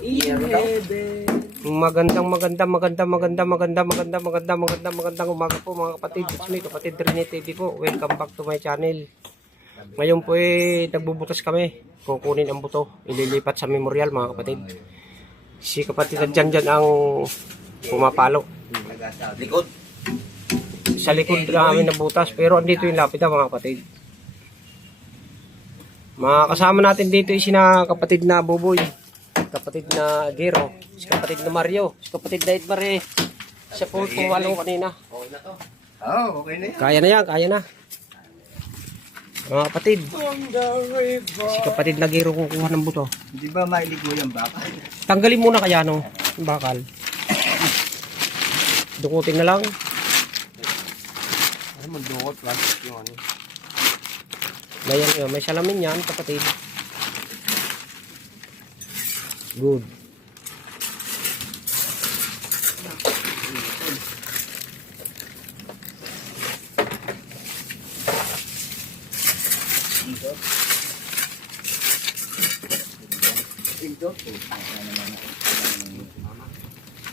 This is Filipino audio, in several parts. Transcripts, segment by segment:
in heaven. Magandang maganda maganda maganda maganda maganda maganda maganda magandang umaga po mga kapatid. It's me, kapatid Rene TV po. Welcome back to my channel. Ngayon po eh nagbubutas kami. Kukunin ang buto. Ililipat sa memorial mga kapatid. Si kapatid na dyan dyan ang pumapalo. Likod. Sa likod namin na butas. Pero andito yung lapida mga kapatid. Mga kasama natin dito is sina kapatid na Buboy. Kapatid na Gero. Si kapatid na Mario. Si kapatid na Edmar eh. Siya po pumalo kanina. Oo, oh, okay na yan. Kaya na yan, kaya na. Mga kapatid, si kapatid na Gero kukuha ng buto. Di ba mailigo yung baka? Tanggalin muna kaya no, yung bakal. Dukutin na lang. Ano mo dukot plastic yung ano? Bayan yun, may salamin yan, kapatid. Good.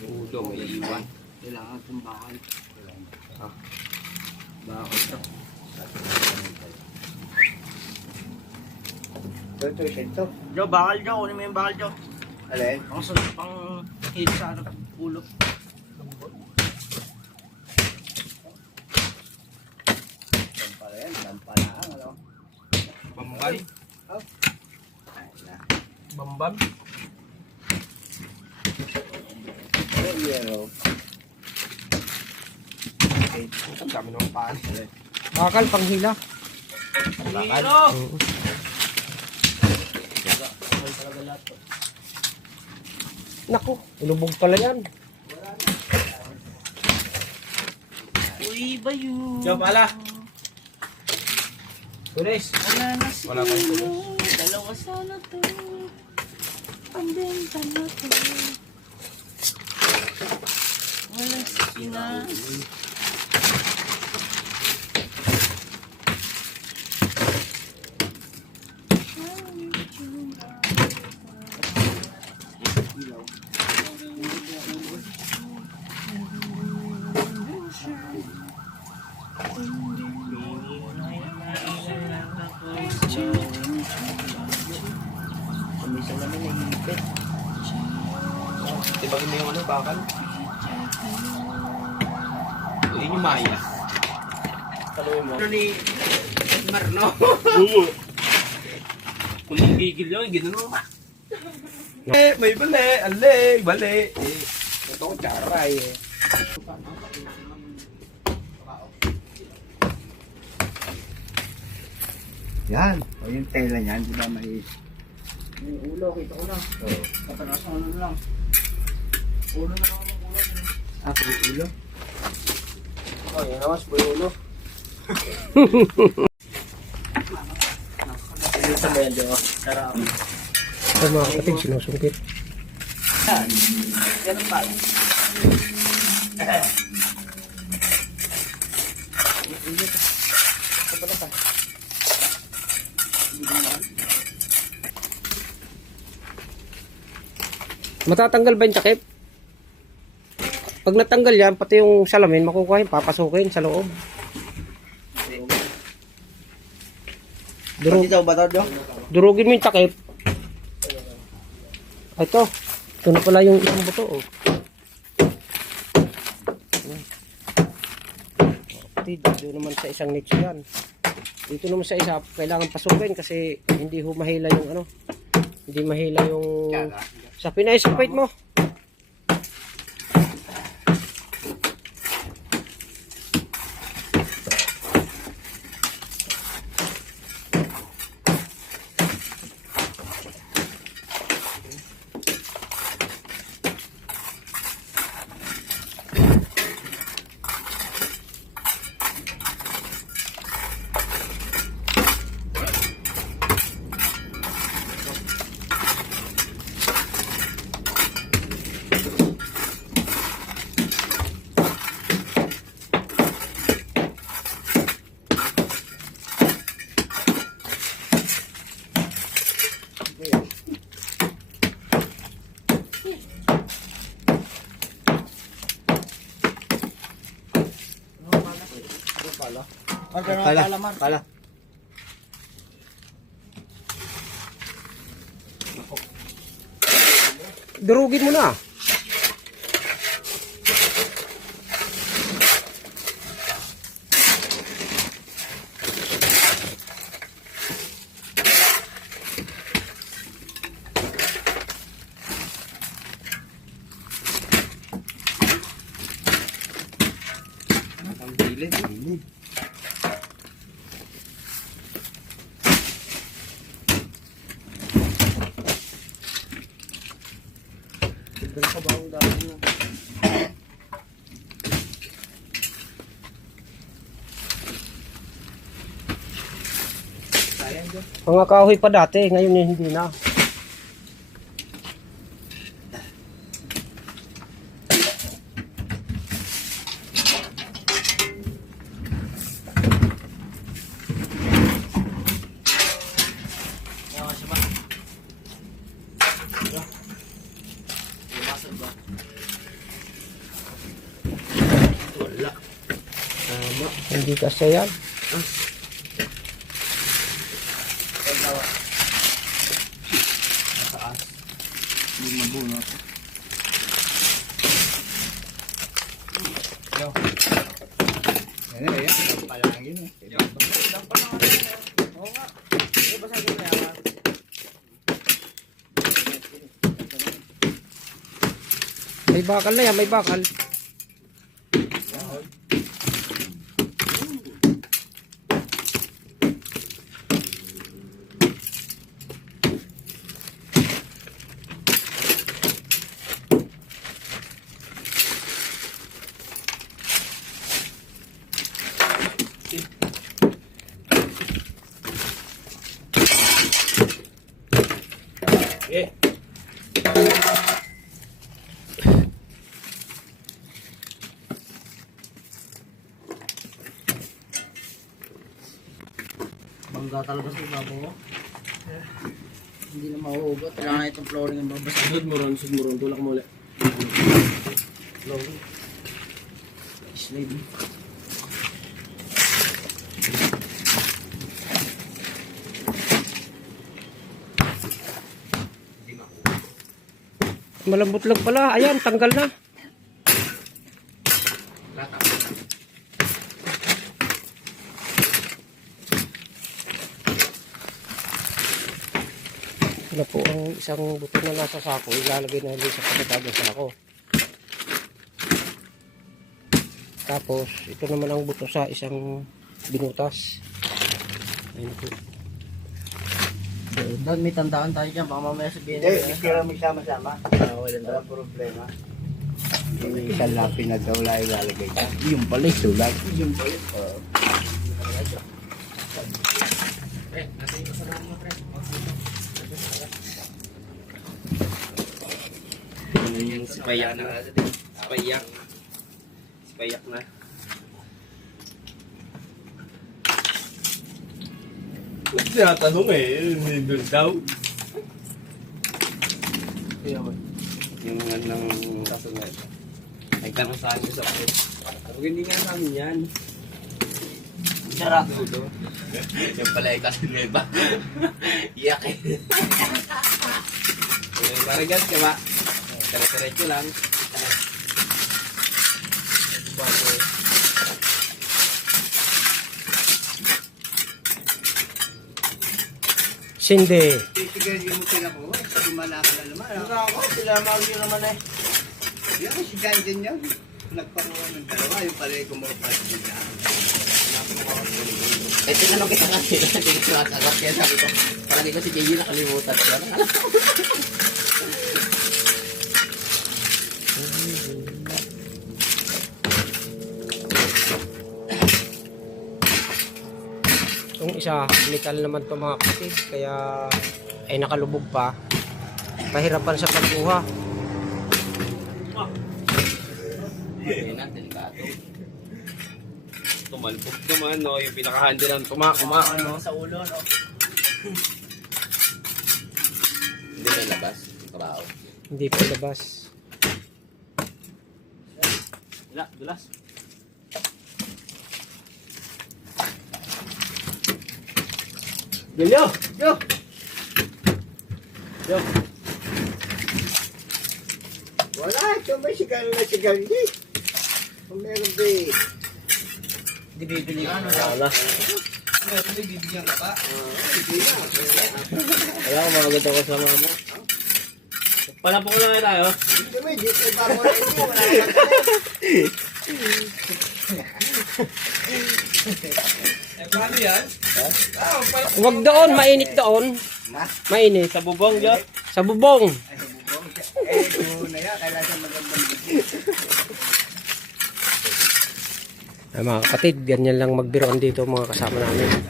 Udo, may iwan. Kailangan itong bakal. Ah. Bakal ito. Ito, ito, ito. Jo, bakal Jo. Kunin mo yung bakal Jo. Alin? Pang sunod, pang hit sa ano, ulo. Yan pala yan. Yan pala ang ano. Bamban. Ay, na. Bamban. Oh, yellow. Okay. Ang dami naman paan. Bakal, panghila. Bakal. Oo. Naku, inubog pala yan. Uy, bayo. Job, ala. Tulis. Ananas. Wala pa yung Dalawa sana to. Ang benta na to. Walang sinas. Yun, ginanon pa. Eh, may bali, ale, bali. Eh, ito ko charay eh. Yan. O yung tela niyan, di ba may... Yung ulo, kita ko na. Oo. Patanasan ano na lang. Ulo na lang ang ulo. Ah, may ulo. Oh, yan naman, ulo. Jo? Tara. Ito mga kapatid, sinusungkit. Yan. Ganun pa. Matatanggal ba yung takip? Pag natanggal yan, pati yung salamin, makukuha yun, papasukin sa loob. Durug, daw ba Jo? durugin mo yung takip. Ito. Ito na pala yung isang buto. Oh. Kapatid, dito naman sa isang niche yan. Dito naman sa isa, kailangan pasukin kasi hindi humahila yung ano. Hindi mahila yung... Sa pinay-support mo. Pala, pala. Durugin mo na. Ang gilid. Gilid. Doon ka ba ang dami mo? Sayang dyan. Mga kahoy pa dati, ngayon eh, hindi na. Wala. Tama. Hindi kasi yan. Pagkawa. Mataas. Hindi mabunot. Yo. Yan na yan. Pala lang yun eh. Yo. Oo nga. Ano ba sabi niya? May bakal na yan, may bakal. Sa ibabaw mo. Hindi na mahuhugot. Kailangan na itong flooring ang babasa. Sud mo ron, sud mo ron, tulak mo ulit. Slide. Malambot lang pala. Ayan, tanggal na. Na po ang isang buto na nasa sako. Ilalagay na ulit sa pagkatado sako. Tapos, ito naman ang buto sa isang binutas. Ayun po. Doon may tandaan tayo dyan. Baka mamaya sabihin Hindi, nila. isira mo sama-sama. Ah, wala na. Problema. Yung isa lang pinagawla ilalagay ka. Yung pala sulat. Yung ba yun? Oo. Yun yung sipayak na. Sipayak. Sipayak na. Tinatanong eh, hindi daw. Yung anong kasunod. Nagtanong sa akin sa ako. Huwag hindi nga sa amin yan. Sarap. Yung pala ay kasunod ba? Iyak eh. Eh, Marigas ka ba? Tara-diretso lang. Bago. Sindi. Sige, hindi mo pinakuha. Sumala ka na naman. Ano ako? Sila magi naman eh. Yan, si Jan din yan. Nagpakuha ng dalawa. Yung pala yung kumurpas din niya. Eh, tinanong kita kasi. Hindi ko nakasagot kaya sabi ko. Palagi ko si JJ nakalimutan ko. Alam Yung isa, metal naman to mga kapatid. Kaya ay nakalubog pa. Pahirapan sa pagkuha. Tumalpog naman, no? Yung pinaka-handi ng tumakuma, ano? Sa ulo, no? Hindi na labas. Kabaho. Hindi pa labas. Wala, dulas. Galyo! Yo! Yo! Wala, ito may sigal na sigal di. Kung meron di. Hindi bibili ka, ano? Wala. Meron bibigyan ka pa. Wala ko mga ganito ko sa mama. Pala po ko lang tayo. Hindi mo, di ko ba mo rin. Wala ka Eh, paano yan? Ah, pala. Huwag doon, mainit doon. Mainit. Sa bubong, Jo. Sa bubong. Eh, doon na yan. Siya magandang Ay, mga kapatid, ganyan lang magbiroan dito mga kasama namin.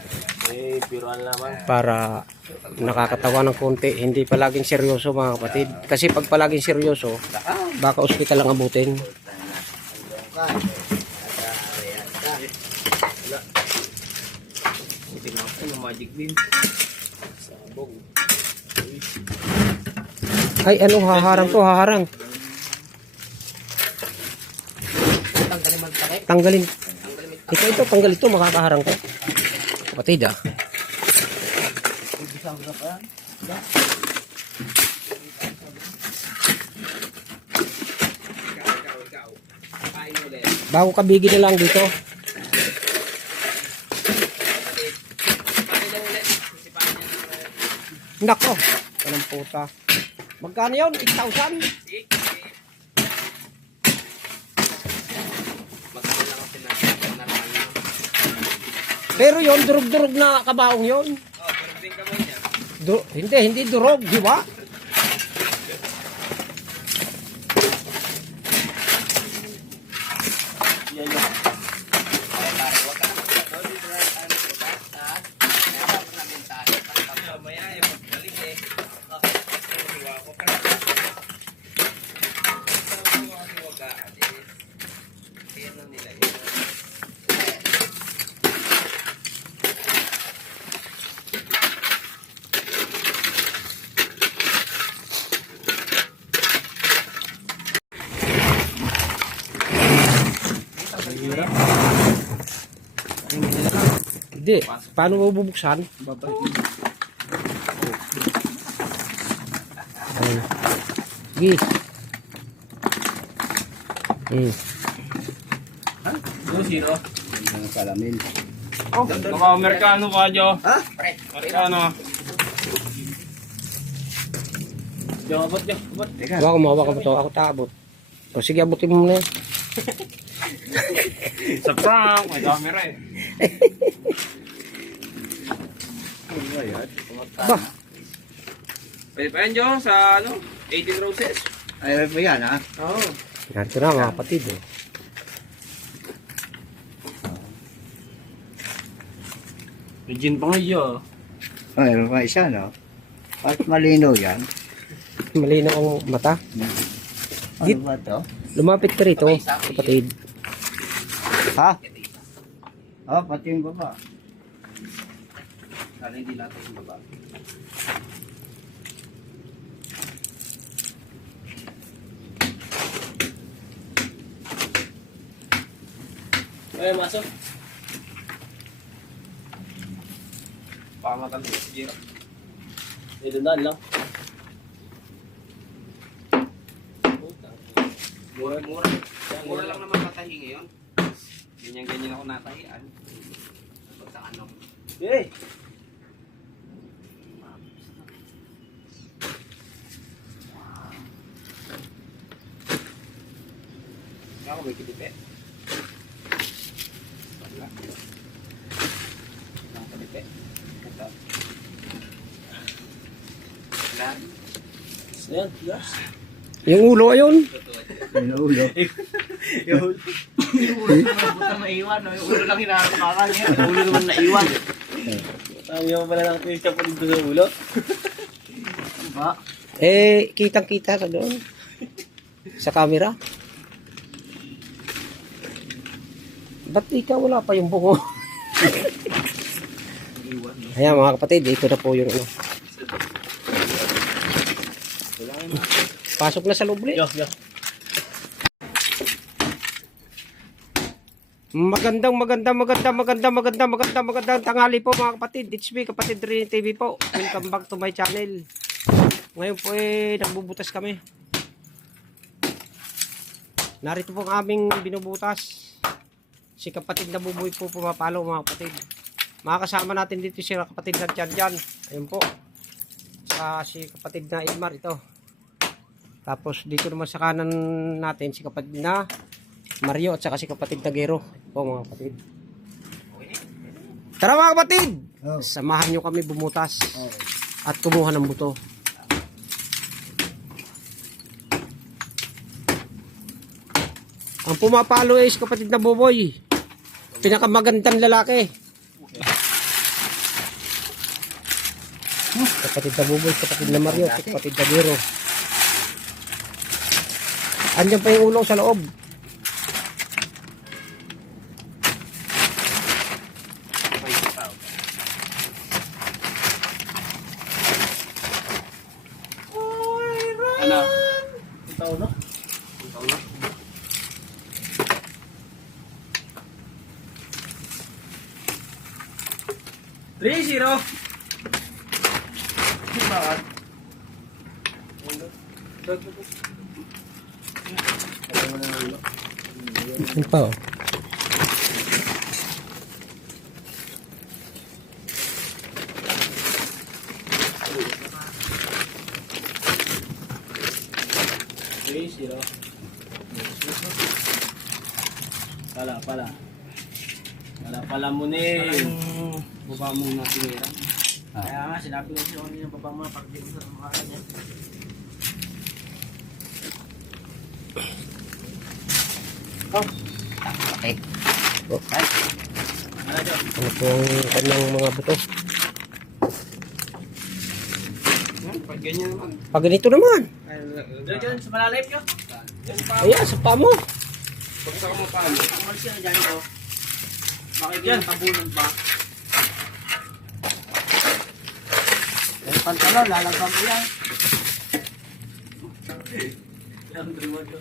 Eh, piruan naman. Para nakakatawa ng konti. Hindi palaging seryoso mga kapatid. Kasi pag palaging seryoso, baka ospital lang abutin. Yung magic bean. Sabog. Ay, ano, haharang to, haharang. Tanggalin mo ang takip. Tanggalin. Ito, ito, tanggal ito, makakaharang to. Kapatid ah. Ka pa. Bago kabigi na lang dito. Nako, walang puta. Magkano yun? 8,000? Pero yon durog-durog na kabaong yon. Du hindi, hindi durog, di ba? Hindi. Paano mo bubuksan? Ayun. Sige. Hmm. Yung zero. Ang salamin. Oh, baka Amerikano ka, Jo. Ha? Amerikano. Jo, abot, Jo. Abot. Teka. Hawa ko, mahawa ka ba ito? Ako taabot. O sige, abutin mo muna yan. Sa prank, may camera eh. Ano ba yan? Ba, Pwede pa yan, Jo, sa ano, 18 roses. Ay, ba yan ha? Oo. narito na mga kapatid. Eh. Gin pa nga, Jo. Ay, pa isa no? At malino yan. Malinaw ang mata. Ano Git. ba to? Lumapit ka rito, kapatid. Ha? Oh, pati yung baba. Sana hindi natin yung baba. Ay, maso. Pangatal ko si Jiro. Ito na lang. Mura, mura. Lang naman tatahi ngayon. Ganyan-ganyan ako natahian. Pag sa ano. Eh! Ako may. Wala. Ang kitipe. Ito. Wala. Ayan, yes. Yung ulo ayun. Yung ulo. Yung ulo. Yung ulo naman butang naiwan. no? Yung ulo lang hinahapakan niya. Yung ulo naman naiwan. Tama mo pala lang twist pa dito sa ulo. Diba? Eh, kitang-kita ka doon. Sa camera. Ba't ikaw wala pa yung bungo? Ayan mga kapatid, ito na po yung ano. Pasok na sa loob ulit. Magandang magandang magandang magandang magandang magandang magandang tanghali po mga kapatid. It's me, kapatid Rini TV po. Welcome back to my channel. Ngayon po eh, nagbubutas kami. Narito po ang aming binubutas. Si kapatid na buboy po pumapalo mga kapatid. Makakasama natin dito si kapatid na dyan. Ayun po. Sa si kapatid na Ilmar ito. Tapos dito naman sa kanan natin si kapatid na Mario at saka si kapatid na Gero. Po mga kapatid. Tara mga kapatid! Oh. Samahan nyo kami bumutas at kumuha ng buto. Ang pumapalo is kapatid na Boboy. Pinakamagandang lalaki. Kapatid na Boboy, kapatid na Mario, kapatid na Gero. Andiyan pa yung ulo sa loob. Three zero. Bakit? Ano pa oh? Zero. Pala, pala. Pala, pala mo ni. Baba muna tinira. Kaya nga, sinabi ko siya kanina baba mo pag di ko sa mga kanya. Okay. Ano dyan? Ano po ang kanyang mga buto? Pag ganyan naman. Pag ganito naman. Diyan, sa malalim nyo. Yan pa. Ayan, sa paa mo. Pag sa kamapalo. Umalis ka na dyan ito. Makikita tabunan ba? Pantalon, lalagpan mo yan. Yan, reward ko.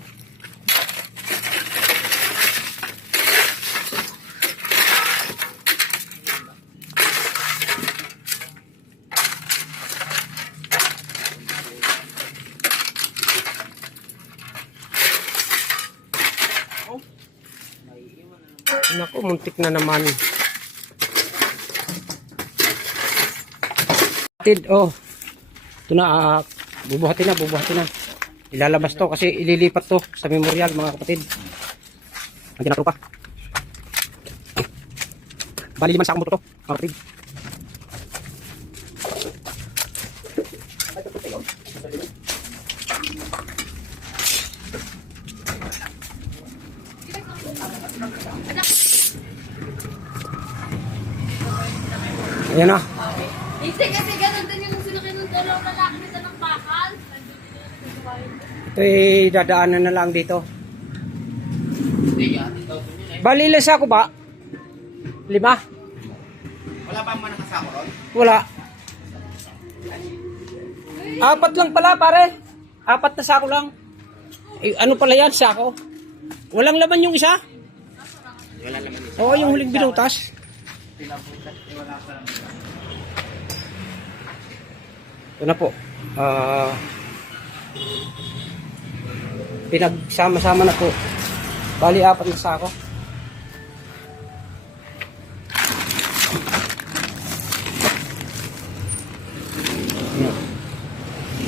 Naku, muntik na naman. Tid, oh. Ito na, ah, bubuhatin na, bubuhatin na. Ilalabas to kasi ililipat to sa memorial mga kapatid. Nandiyan na tropa. Bali liman sa akong to, mga kapatid. Ayan na. Ito ay dadaanan na lang dito. Bali ilan sa ako ba? Lima? Wala pa man nakasako ron? Wala. Apat lang pala pare. Apat na sako lang. Eh, ano pala yan sako? Walang laman yung isa? Wala naman yun. Oo, yung huling binutas. Ito na po. Ah pinagsama-sama na po. Bali, apat na sako.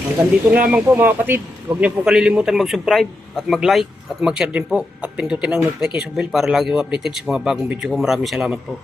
Hanggang dito na lamang po mga kapatid. Huwag niyo po kalilimutan mag-subscribe at mag-like at mag-share din po at pindutin ang notification bell para lagi updated sa mga bagong video ko. Maraming salamat po.